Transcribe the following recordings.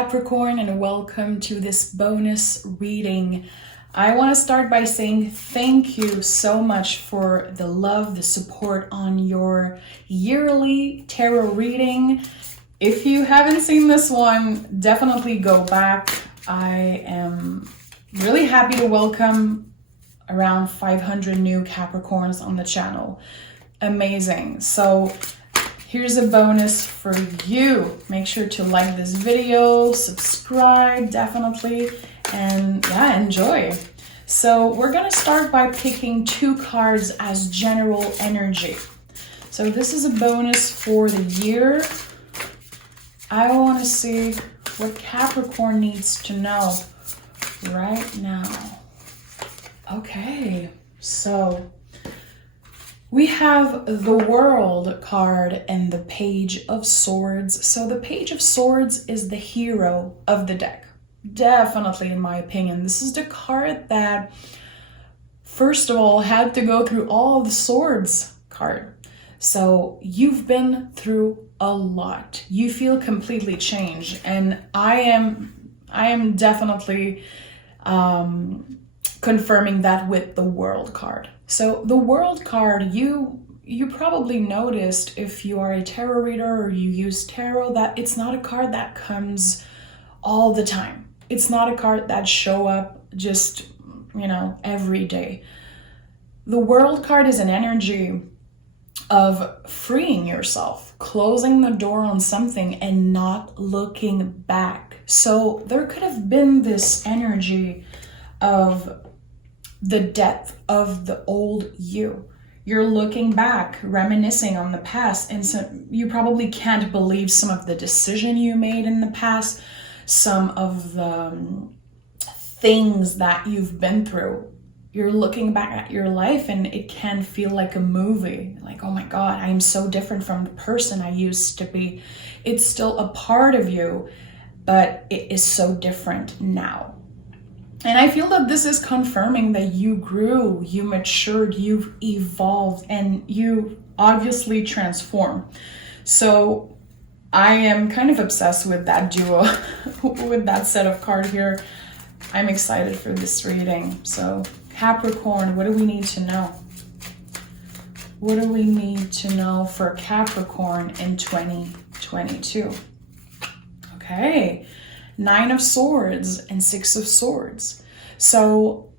Capricorn, and welcome to this bonus reading. I want to start by saying thank you so much for the love, the support on your yearly tarot reading. If you haven't seen this one, definitely go back. I am really happy to welcome around 500 new Capricorns on the channel. Amazing. So here's a bonus for you. Make sure to like this video, subscribe definitely, and yeah, enjoy. So we're gonna start by picking 2 cards as general energy. So this is a bonus for the year. I want to see what Capricorn needs to know right now. Okay, so we have the World card and the Page of Swords. So the Page of Swords is the hero of the deck. Definitely, in my opinion. This is the card that, first of all, had to go through all the Swords card. So you've been through a lot. You feel completely changed. And I am definitely confirming that with the World card. So the World card, you probably noticed if you are a tarot reader or you use tarot that it's not a card that comes all the time. It's not a card that show up just, every day. The World card is an energy of freeing yourself, closing the door on something and not looking back. So there could have been this energy of the death of the old you. You're looking back, reminiscing on the past, and so you probably can't believe some of the decision you made in the past, some of the things that you've been through. You're looking back at your life and it can feel like a movie. Like, oh my God, I am so different from the person I used to be. It's still a part of you, but it is so different now. And I feel that this is confirming that you grew, you matured, you've evolved, and you obviously transformed. So I am kind of obsessed with that duo, with that set of cards here. I'm excited for this reading. So Capricorn, what do we need to know? What do we need to know for Capricorn in 2022? Okay. 9 of Swords and 6 of Swords. So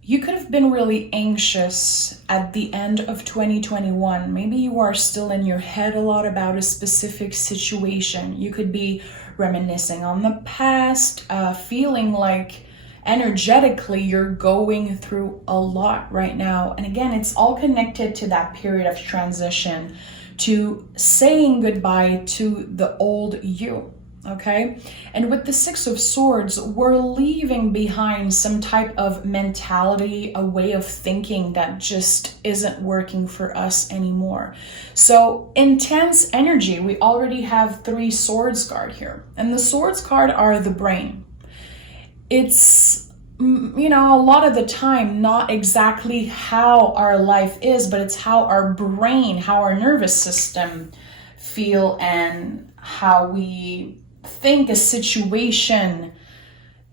you could have been really anxious at the end of 2021. Maybe you are still in your head a lot about a specific situation. You could be reminiscing on the past, feeling like energetically you're going through a lot right now. And again, it's all connected to that period of transition, to saying goodbye to the old you. Okay, and with the 6 of Swords, we're leaving behind some type of mentality, a way of thinking that just isn't working for us anymore. So intense energy. We already have 3 Swords card here, and the Swords card are the brain. It's, a lot of the time not exactly how our life is, but it's how our brain, how our nervous system feel, and how we think a situation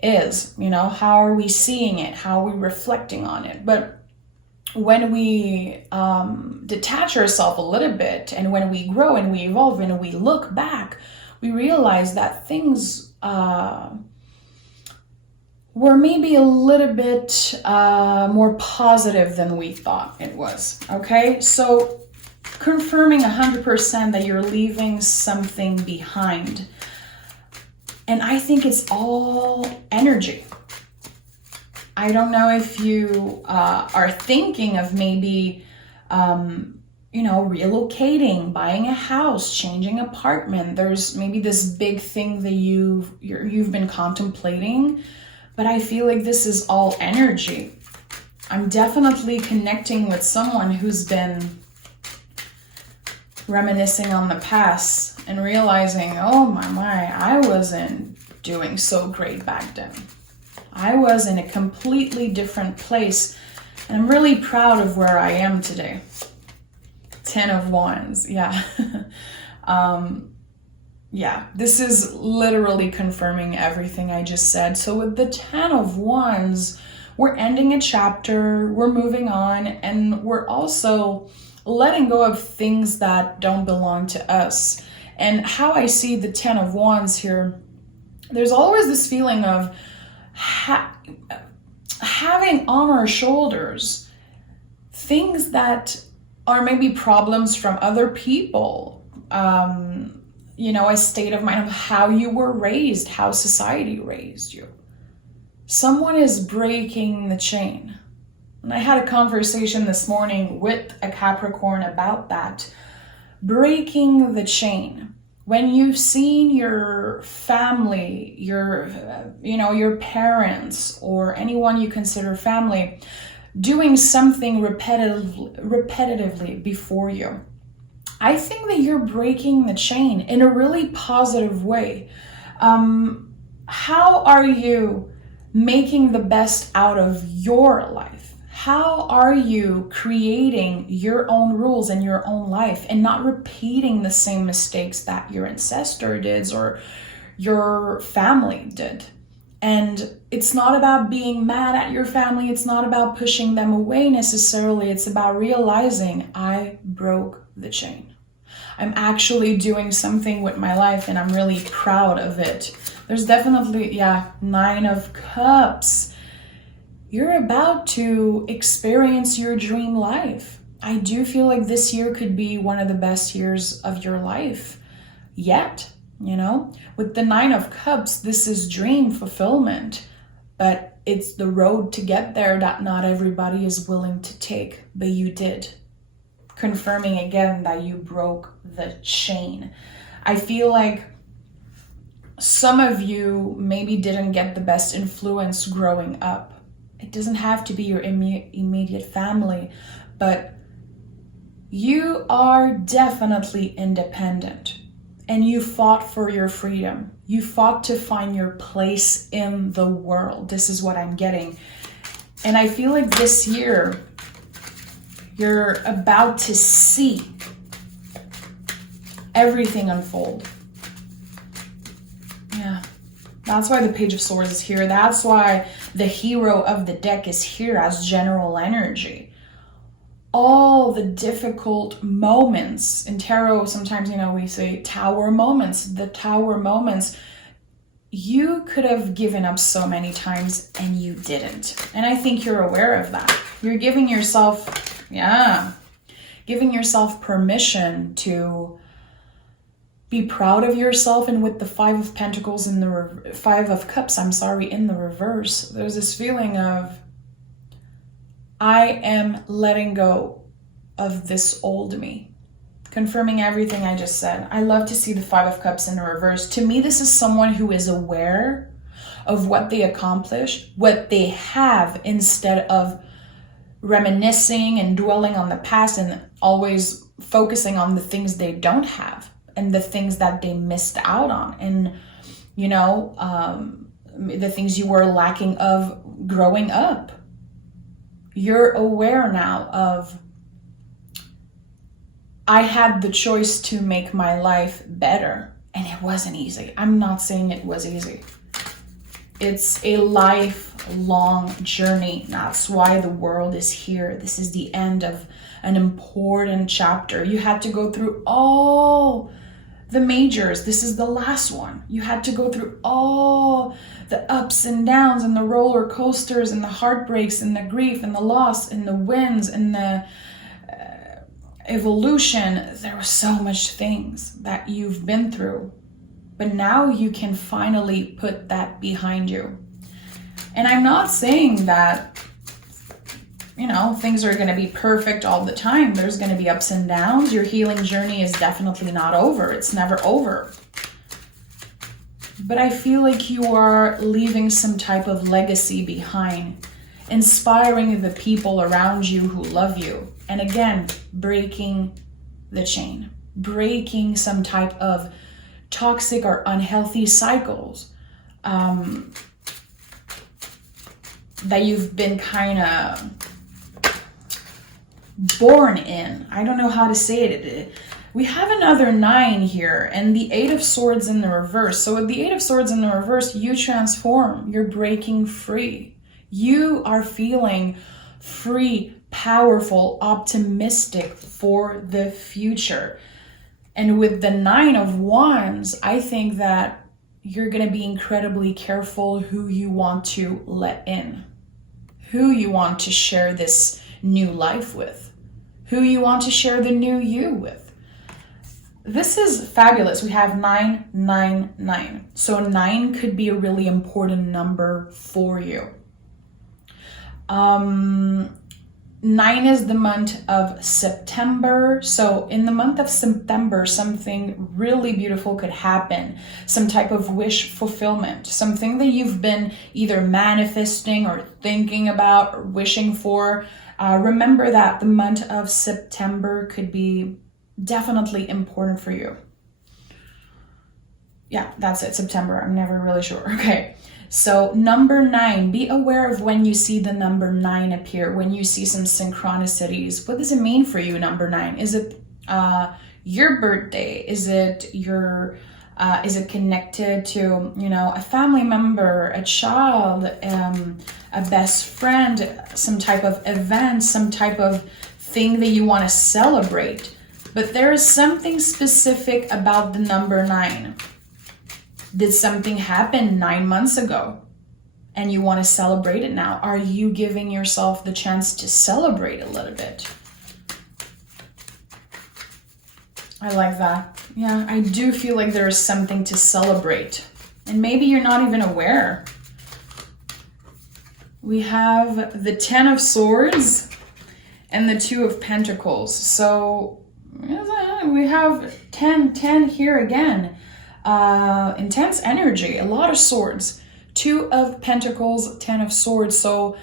is, how are we seeing it, how are we reflecting on it. But when we detach ourselves a little bit, and when we grow and we evolve and we look back, we realize that things were maybe a little bit more positive than we thought it was. Okay, so confirming 100% that you're leaving something behind. And I think it's all energy. I don't know if you are thinking of maybe, relocating, buying a house, changing apartment. There's maybe this big thing that you've been contemplating, but I feel like this is all energy. I'm definitely connecting with someone who's been reminiscing on the past and realizing, oh my, I wasn't doing so great back then. I was in a completely different place, and I'm really proud of where I am today. 10 of Wands, yeah. yeah, this is literally confirming everything I just said. So with the 10 of Wands, we're ending a chapter, we're moving on, and we're also letting go of things that don't belong to us. And how I see the 10 of Wands here, there's always this feeling of having on our shoulders things that are maybe problems from other people, a state of mind of how you were raised, how society raised you. Someone is breaking the chain. And I had a conversation this morning with a Capricorn about that. Breaking the chain. When you've seen your family, your parents, or anyone you consider family, doing something repetitively before you, I think that you're breaking the chain in a really positive way. How are you making the best out of your life? How are you creating your own rules in your own life and not repeating the same mistakes that your ancestor did or your family did? And it's not about being mad at your family. It's not about pushing them away necessarily. It's about realizing I broke the chain. I'm actually doing something with my life and I'm really proud of it. There's definitely, 9 of Cups. You're about to experience your dream life. I do feel like this year could be one of the best years of your life yet, With the 9 of Cups, this is dream fulfillment, but it's the road to get there that not everybody is willing to take, but you did. Confirming again that you broke the chain. I feel like some of you maybe didn't get the best influence growing up. It doesn't have to be your immediate family, but you are definitely independent and you fought for your freedom. You fought to find your place in the world. This is what I'm getting. And I feel like this year, you're about to see everything unfold. Yeah. That's why the Page of Swords is here. That's why the hero of the deck is here as general energy. All the difficult moments in tarot, sometimes, we say tower moments. The tower moments, you could have given up so many times and you didn't. And I think you're aware of that. You're giving yourself, giving yourself permission to be proud of yourself. And with the 5 of Pentacles in the 5 of Cups, in the reverse, there's this feeling of, I am letting go of this old me. Confirming everything I just said. I love to see the 5 of Cups in the reverse. To me, this is someone who is aware of what they accomplished, what they have, instead of reminiscing and dwelling on the past and always focusing on the things they don't have and the things that they missed out on, and the things you were lacking of growing up. You're aware now of, I had the choice to make my life better, and it wasn't easy. I'm not saying it was easy. It's a lifelong journey. That's why the world is here. This is the end of an important chapter. You had to go through all the majors. This is the last one. You had to go through all the ups and downs and the roller coasters and the heartbreaks and the grief and the loss and the wins and the evolution. There were so much things that you've been through, but now you can finally put that behind you. And I'm not saying that things are going to be perfect all the time. There's going to be ups and downs. Your healing journey is definitely not over. It's never over. But I feel like you are leaving some type of legacy behind, inspiring the people around you who love you. And again, breaking the chain, breaking some type of toxic or unhealthy cycles that you've been kind of born in. I don't know how to say it. We have another 9 here, and the 8 of Swords in the reverse. So with the 8 of Swords in the reverse, you transform. You're breaking free. You are feeling free, powerful, optimistic for the future. And with the 9 of Wands, I think that you're going to be incredibly careful who you want to let in, who you want to share this new life with, who you want to share the new you with. This is fabulous. We have 999. So 9 could be a really important number for you. 9 is the month of September. So in the month of September, something really beautiful could happen. Some type of wish fulfillment, something that you've been either manifesting or thinking about or wishing for. Remember that the month of September could be definitely important for you. Yeah, that's it, September. I'm never really sure. Okay. So number 9, be aware of when you see the number 9 appear, when you see some synchronicities. What does it mean for you, number 9? Is it your birthday? Is it connected to, a family member, a child, a best friend, some type of event, some type of thing that you want to celebrate? But there is something specific about the number 9. Did something happen 9 months ago and you want to celebrate it now? Are you giving yourself the chance to celebrate a little bit? I like that. Yeah, I do feel like there is something to celebrate. And maybe you're not even aware. We have the 10 of Swords and the 2 of Pentacles. So we have 10 here again. Intense energy, a lot of swords. 2 of Pentacles, 10 of Swords. So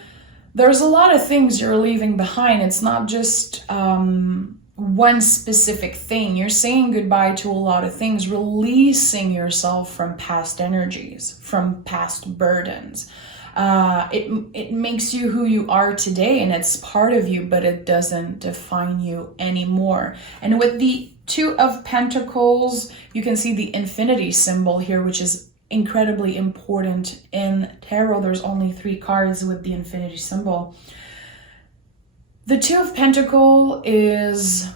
there's a lot of things you're leaving behind. It's not just one specific thing. You're saying goodbye to a lot of things, releasing yourself from past energies, from past burdens. It makes you who you are today, and it's part of you, but it doesn't define you anymore. And with the 2 of Pentacles, you can see the infinity symbol here, which is incredibly important in tarot. There's only 3 cards with the infinity symbol. The 2 of Pentacles is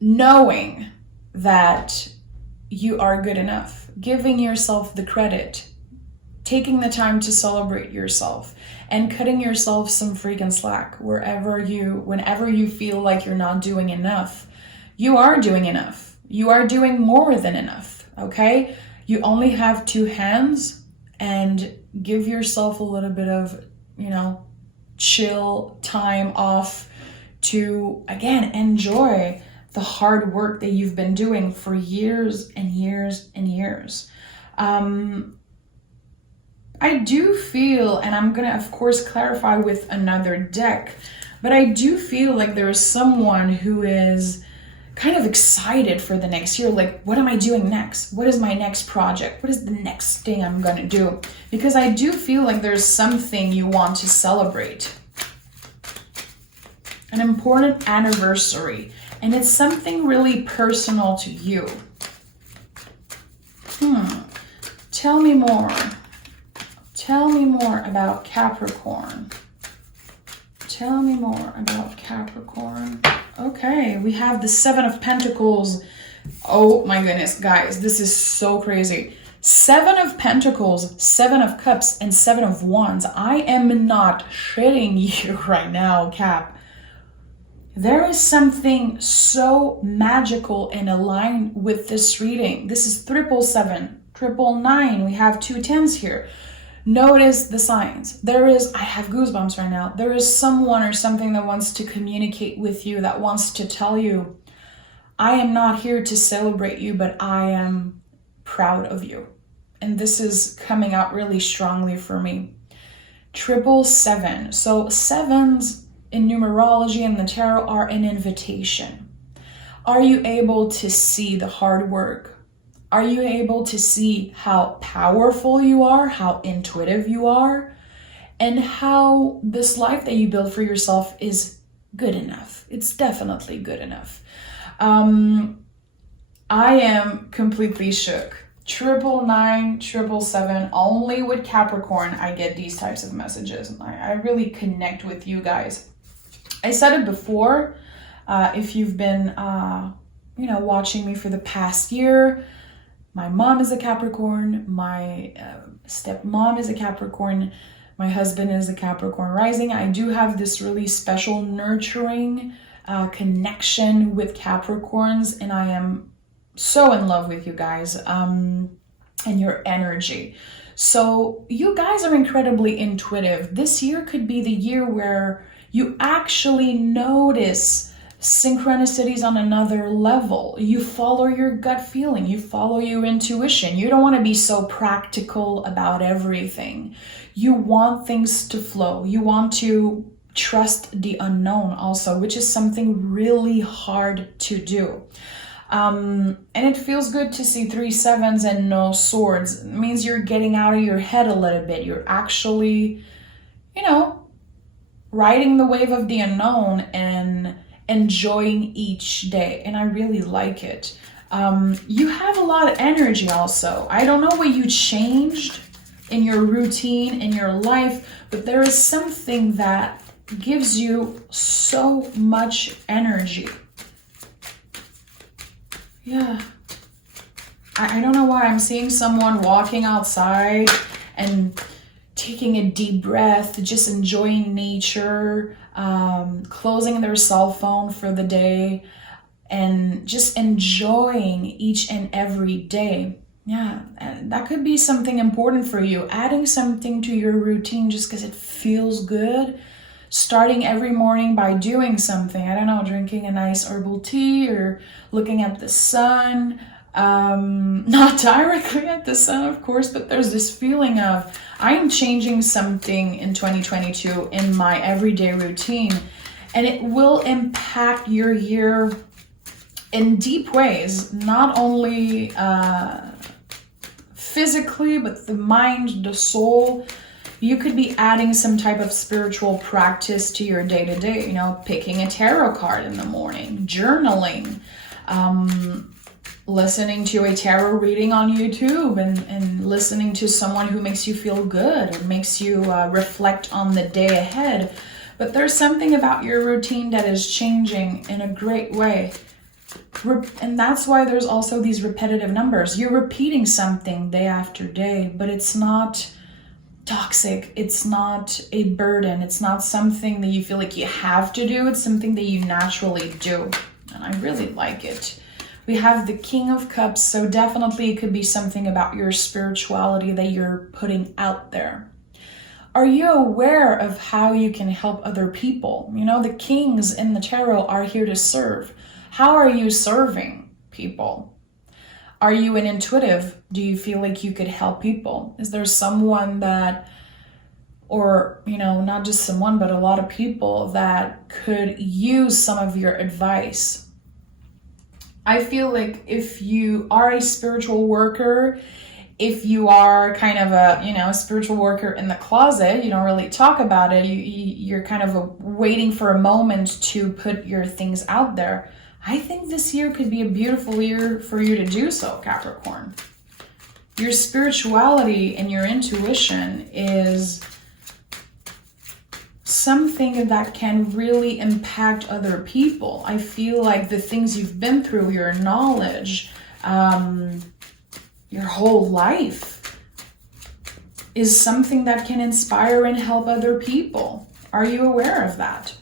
knowing that you are good enough, giving yourself the credit, taking the time to celebrate yourself, and cutting yourself some freaking slack whenever you feel like you're not doing enough. You are doing enough. You are doing more than enough, okay? You only have 2 hands, and give yourself a little bit of, chill time off to, again, enjoy the hard work that you've been doing for years and years and years. I do feel, and I'm going to, of course, clarify with another deck, but I do feel like there is someone who is kind of excited for the next year. Like, what am I doing next? What is my next project? What is the next thing I'm going to do? Because I do feel like there's something you want to celebrate. An important anniversary. And it's something really personal to you. Tell me more. Tell me more about Capricorn. Tell me more about Capricorn. Okay, we have the 7 of Pentacles. Oh my goodness, guys, this is so crazy. 7 of Pentacles, 7 of Cups, and 7 of Wands. I am not shitting you right now, Cap. There is something so magical and aligned with this reading. This is 777, 999. We have 2 10s here. Notice the signs. I have goosebumps right now. There is someone or something that wants to communicate with you, that wants to tell you, I am not here to celebrate you, but I am proud of you. And this is coming out really strongly for me. 777. So 7s in numerology and the tarot are an invitation. Are you able to see the hard work? Are you able to see how powerful you are, how intuitive you are, and how this life that you build for yourself is good enough? It's definitely good enough. I am completely shook. 999, 777, only with Capricorn I get these types of messages. I really connect with you guys. I said it before, if you've been, watching me for the past year, my mom is a Capricorn, my stepmom is a Capricorn, my husband is a Capricorn rising. I do have this really special nurturing connection with Capricorns, and I am so in love with you guys and your energy. So you guys are incredibly intuitive. This year could be the year where you actually notice synchronicities on another level. You follow your gut feeling. You follow your intuition. You don't want to be so practical about everything. You want things to flow. You want to trust the unknown also, which is something really hard to do. And it feels good to see 3 7s and no swords. It means you're getting out of your head a little bit. You're actually, riding the wave of the unknown and enjoying each day. And I really like it. You have a lot of energy also. I don't know what you changed in your routine, in your life, but there is something that gives you so much energy. Yeah. I don't know why I'm seeing someone walking outside and taking a deep breath, just enjoying nature, closing their cell phone for the day, and just enjoying each and every day. Yeah, and that could be something important for you. Adding something to your routine just because it feels good. Starting every morning by doing something. I don't know, drinking a nice herbal tea or looking at the sun. Not directly at the sun, of course, but there's this feeling of I'm changing something in 2022 in my everyday routine, and it will impact your year in deep ways, not only physically, but the mind, the soul. You could be adding some type of spiritual practice to your day-to-day, picking a tarot card in the morning, journaling, listening to a tarot reading on YouTube, and listening to someone who makes you feel good or makes you reflect on the day ahead. But there's something about your routine that is changing in a great way. And that's why there's also these repetitive numbers. You're repeating something day after day, but it's not toxic. It's not a burden. It's not something that you feel like you have to do. It's something that you naturally do. And I really like it. We have the King of Cups, so definitely it could be something about your spirituality that you're putting out there. Are you aware of how you can help other people? The kings in the tarot are here to serve. How are you serving people? Are you an intuitive? Do you feel like you could help people? Is there someone that, or, not just someone, but a lot of people that could use some of your advice? I feel like if you are a spiritual worker, if you are kind of a spiritual worker in the closet, you don't really talk about it. You're kind of waiting for a moment to put your things out there. I think this year could be a beautiful year for you to do so, Capricorn. Your spirituality and your intuition is something that can really impact other people. I feel like the things you've been through, your knowledge, your whole life is something that can inspire and help other people. Are you aware of that?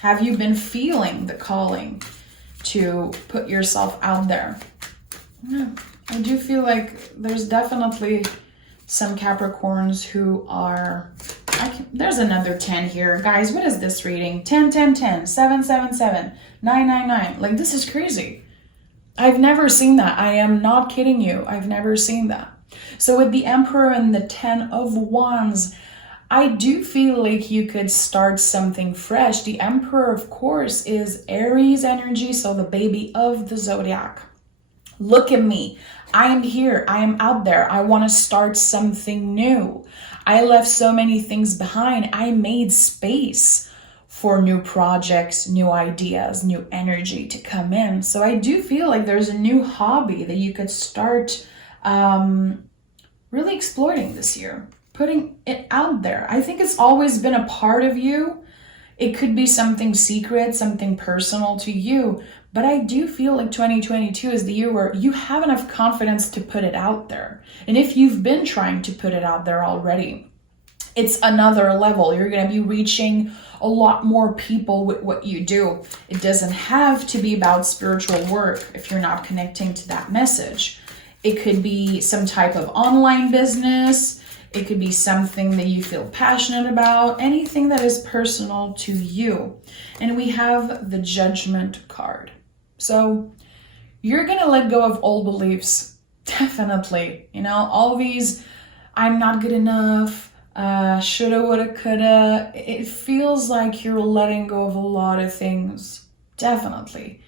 Have you been feeling the calling to put yourself out there? Yeah, I do feel like there's definitely some Capricorns who are... there's another 10 here. Guys, what is this reading? 10, 10, 10, 7, 7, 7, 9, 9, 9. Like, this is crazy. I've never seen that. I am not kidding you. I've never seen that. So with the Emperor and the 10 of Wands, I do feel like you could start something fresh. The Emperor, of course, is Aries energy, so the baby of the zodiac. Look at me. I am here. I am out there. I want to start something new. I left so many things behind. I made space for new projects, new ideas, new energy to come in. So I do feel like there's a new hobby that you could start really exploring this year, putting it out there. I think it's always been a part of you. It could be something secret, something personal to you, but I do feel like 2022 is the year where you have enough confidence to put it out there. And if you've been trying to put it out there already, it's another level. You're going to be reaching a lot more people with what you do. It doesn't have to be about spiritual work if you're not connecting to that message. It could be some type of online business. It could be something that you feel passionate about, anything that is personal to you. And we have the Judgment card. So you're going to let go of old beliefs. Definitely. You know, all these, I'm not good enough, shoulda, woulda, coulda. It feels like you're letting go of a lot of things. Definitely.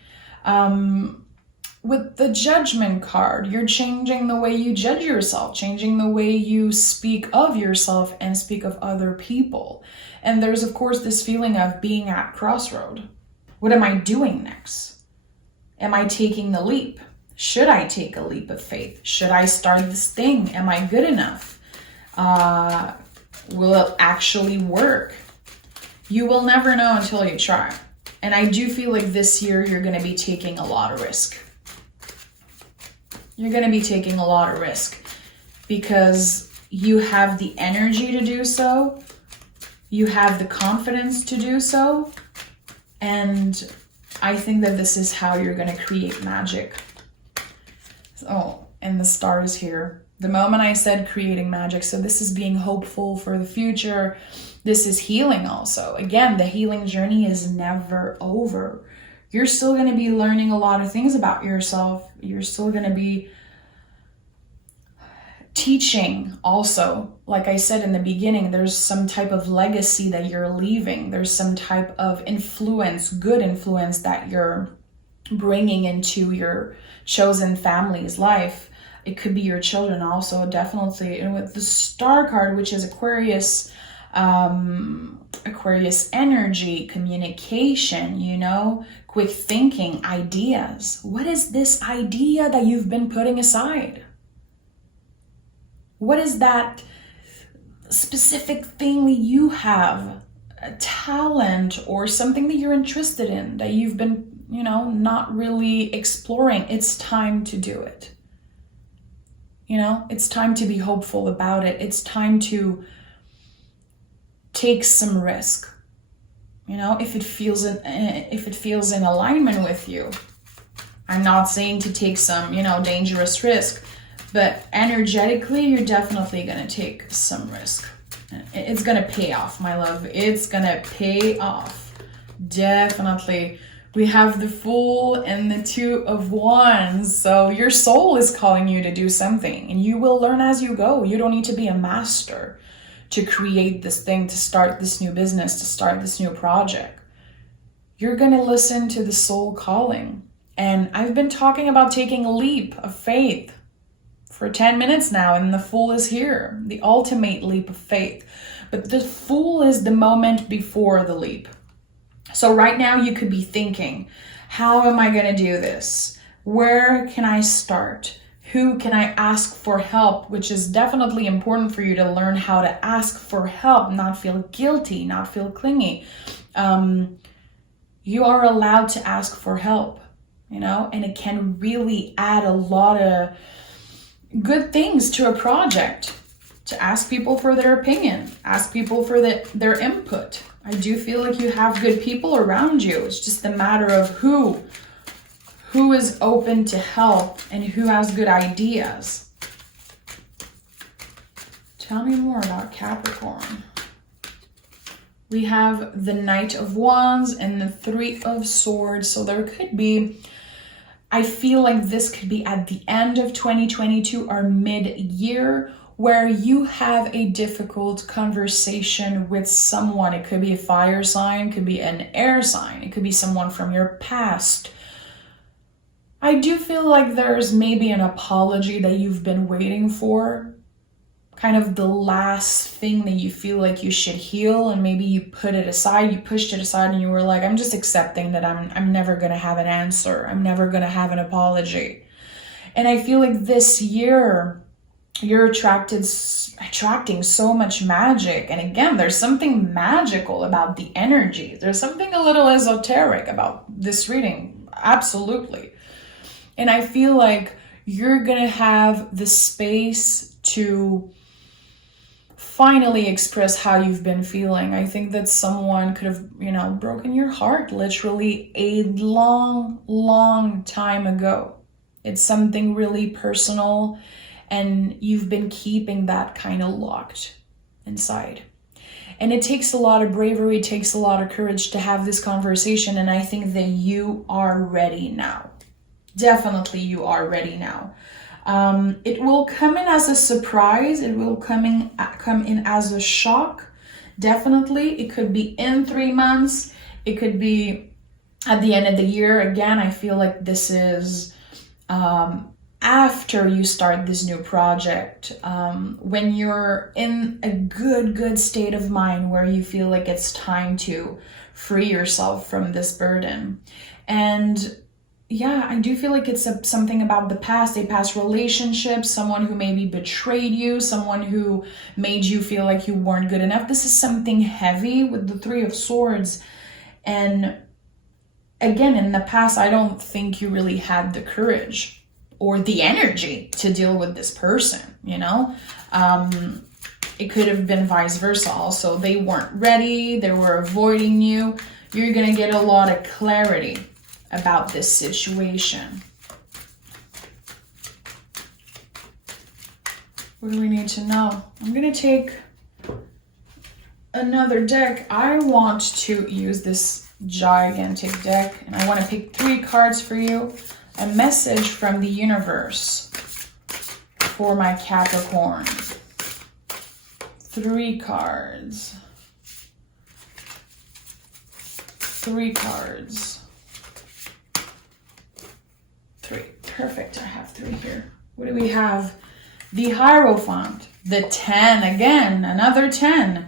With the Judgment card, you're changing the way you judge yourself, changing the way you speak of yourself and speak of other people. And there's, of course, this feeling of being at crossroad. What am I doing next? Am I taking the leap? Should I take a leap of faith? Should I start this thing? Am I good enough? Will it actually work? You will never know until you try. And I do feel like this year you're going to be taking a lot of risk. You're going to be taking a lot of risk because you have the energy to do so. You have the confidence to do so. And I think that this is how you're going to create magic. Oh, and the star is here. The moment I said creating magic, so this is being hopeful for the future. This is healing also. Again, the healing journey is never over. You're still going to be learning a lot of things about yourself. You're still going to be teaching also. Like I said in the beginning, there's some type of legacy that you're leaving. There's some type of influence, good influence that you're bringing into your chosen family's life. It could be your children also, definitely. And with the Star card, which is Aquarius, Aquarius energy, communication, you know, quick thinking, ideas. What is this idea that you've been putting aside? What is that specific thing that you have, a talent or something that you're interested in that you've been, you know, not really exploring? It's time to do it. You know, it's time to be hopeful about it. It's time to take some risk. You know, if it feels in alignment with you. I'm not saying to take some, you know, dangerous risk, but energetically, you're definitely going to take some risk. It's going to pay off, my love. It's going to pay off. Definitely. We have the Fool and the Two of Wands. So your soul is calling you to do something, and you will learn as you go. You don't need to be a master to create this thing, to start this new business, to start this new project. You're going to listen to the soul calling. And I've been talking about taking a leap of faith for 10 minutes now, and the Fool is here, the ultimate leap of faith. But the Fool is the moment before the leap. So right now you could be thinking, how am I going to do this? Where can I start? Who can I ask for help? Which is definitely important for you to learn how to ask for help, not feel guilty, not feel clingy. You are allowed to ask for help, you know, and it can really add a lot of good things to a project. To ask people for their opinion, ask people for their input. I do feel like you have good people around you. It's just a matter of who is open to help and who has good ideas. Tell me more about Capricorn. We have the Knight of Wands and the Three of Swords. So there could be, I feel like this could be at the end of 2022 or mid-year, where you have a difficult conversation with someone. It could be a fire sign, could be an air sign, it could be someone from your past. I do feel like there's maybe an apology that you've been waiting for, kind of the last thing that you feel like you should heal, and maybe you put it aside, you pushed it aside, and you were like, I'm just accepting that I'm never going to have an answer. I'm never going to have an apology. And I feel like this year you're attracting so much magic. And again, there's something magical about the energy. There's something a little esoteric about this reading. Absolutely. And I feel like you're going to have the space to finally express how you've been feeling. I think that someone could have, broken your heart literally a long, long time ago. It's something really personal, and you've been keeping that kind of locked inside. And it takes a lot of bravery, it takes a lot of courage to have this conversation, and I think that you are ready now. Definitely you are ready now. It will come in as a surprise. It will come in as a shock. Definitely. It could be in 3 months. It could be at the end of the year. Again, I feel like this is after you start this new project, when you're in a good state of mind where you feel like it's time to free yourself from this burden. And yeah, I do feel like it's something about the past, a past relationship, someone who maybe betrayed you, someone who made you feel like you weren't good enough. This is something heavy with the Three of Swords. And again, in the past, I don't think you really had the courage or the energy to deal with this person, It could have been vice versa also. They weren't ready, they were avoiding you. You're gonna get a lot of clarity about this situation. What do we need to know? I'm gonna take another deck. I want to use this gigantic deck, and I want to pick 3 cards for you. A message from the universe for my Capricorn. 3 cards. 3 cards. 3. Perfect. I have 3 here. What do we have? The Hierophant. The 10. Again, another 10.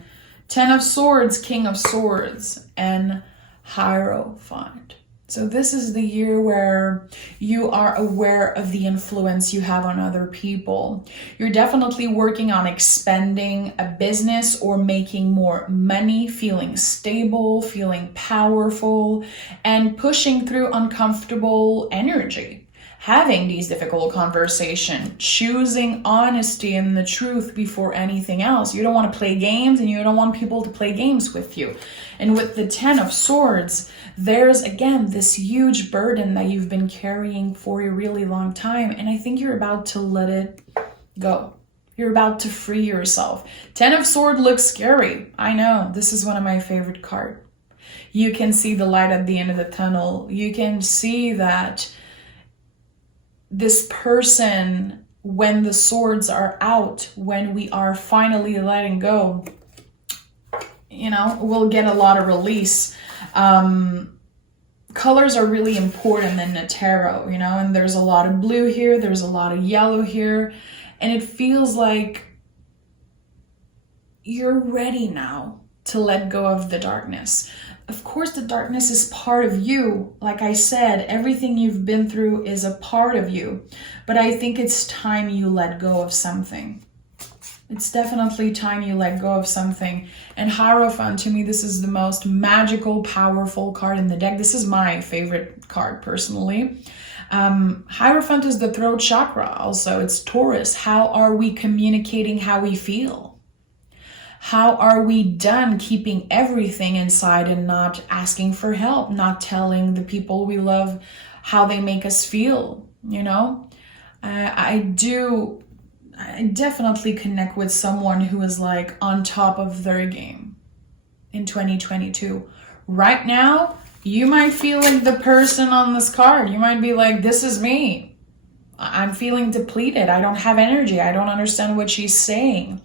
10 of Swords, King of Swords, and Hierophant. So this is the year where you are aware of the influence you have on other people. You're definitely working on expanding a business or making more money, feeling stable, feeling powerful, and pushing through uncomfortable energy. Having these difficult conversations, choosing honesty and the truth before anything else. You don't want to play games, and you don't want people to play games with you. And with the 10 of Swords, there's again this huge burden that you've been carrying for a really long time, and I think you're about to let it go. You're about to free yourself. 10 of Swords looks scary. I know, this is one of my favorite cards. You can see the light at the end of the tunnel. You can see that this person, when the swords are out, when we are finally letting go, we'll get a lot of release. Colors are really important in the tarot, and there's a lot of blue here, there's a lot of yellow here, and it feels like you're ready now to let go of the darkness. Of course, the darkness is part of you. Like I said, everything you've been through is a part of you. But I think it's time you let go of something. It's definitely time you let go of something. And Hierophant, to me, this is the most magical, powerful card in the deck. This is my favorite card, personally. Hierophant is the throat chakra also. It's Taurus. How are we communicating how we feel? How are we done keeping everything inside and not asking for help, not telling the people we love how they make us feel, I definitely connect with someone who is like on top of their game in 2022. Right now, you might feel like the person on this card. You might be like, this is me. I'm feeling depleted. I don't have energy. I don't understand what she's saying.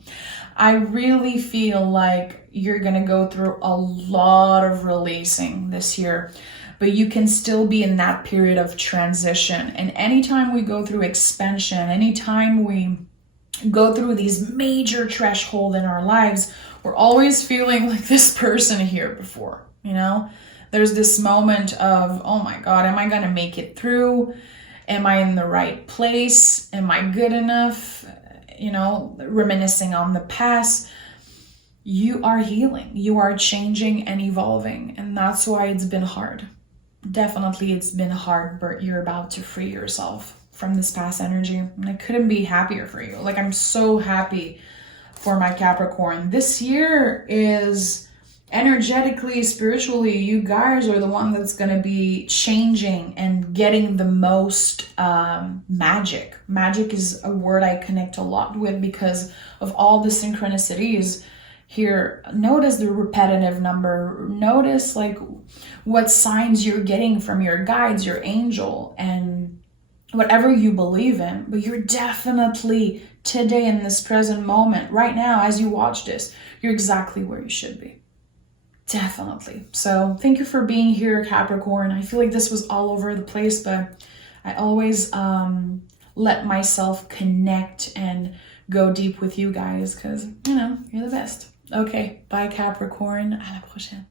I really feel like you're going to go through a lot of releasing this year, but you can still be in that period of transition. And anytime we go through expansion, anytime we go through these major thresholds in our lives, we're always feeling like this person here before, you know? There's this moment of, oh my God, am I gonna make it through? Am I in the right place? Am I good enough? You know, reminiscing on the past. You are healing, you are changing and evolving, and that's why it's been hard. Definitely it's been hard, but you're about to free yourself from this past energy. And I couldn't be happier for you. Like, I'm so happy for my Capricorn. This year is energetically, spiritually, you guys are the one that's going to be changing and getting the most magic. Magic is a word I connect a lot with because of all the synchronicities here. Notice the repetitive number. Notice like what signs you're getting from your guides, your angel, and whatever you believe in. But you're definitely today in this present moment, right now, as you watch this, you're exactly where you should be. Definitely. So thank you for being here, Capricorn. I feel like this was all over the place, but I always let myself connect and go deep with you guys because, you know, you're the best. Okay, bye Capricorn. À la prochaine.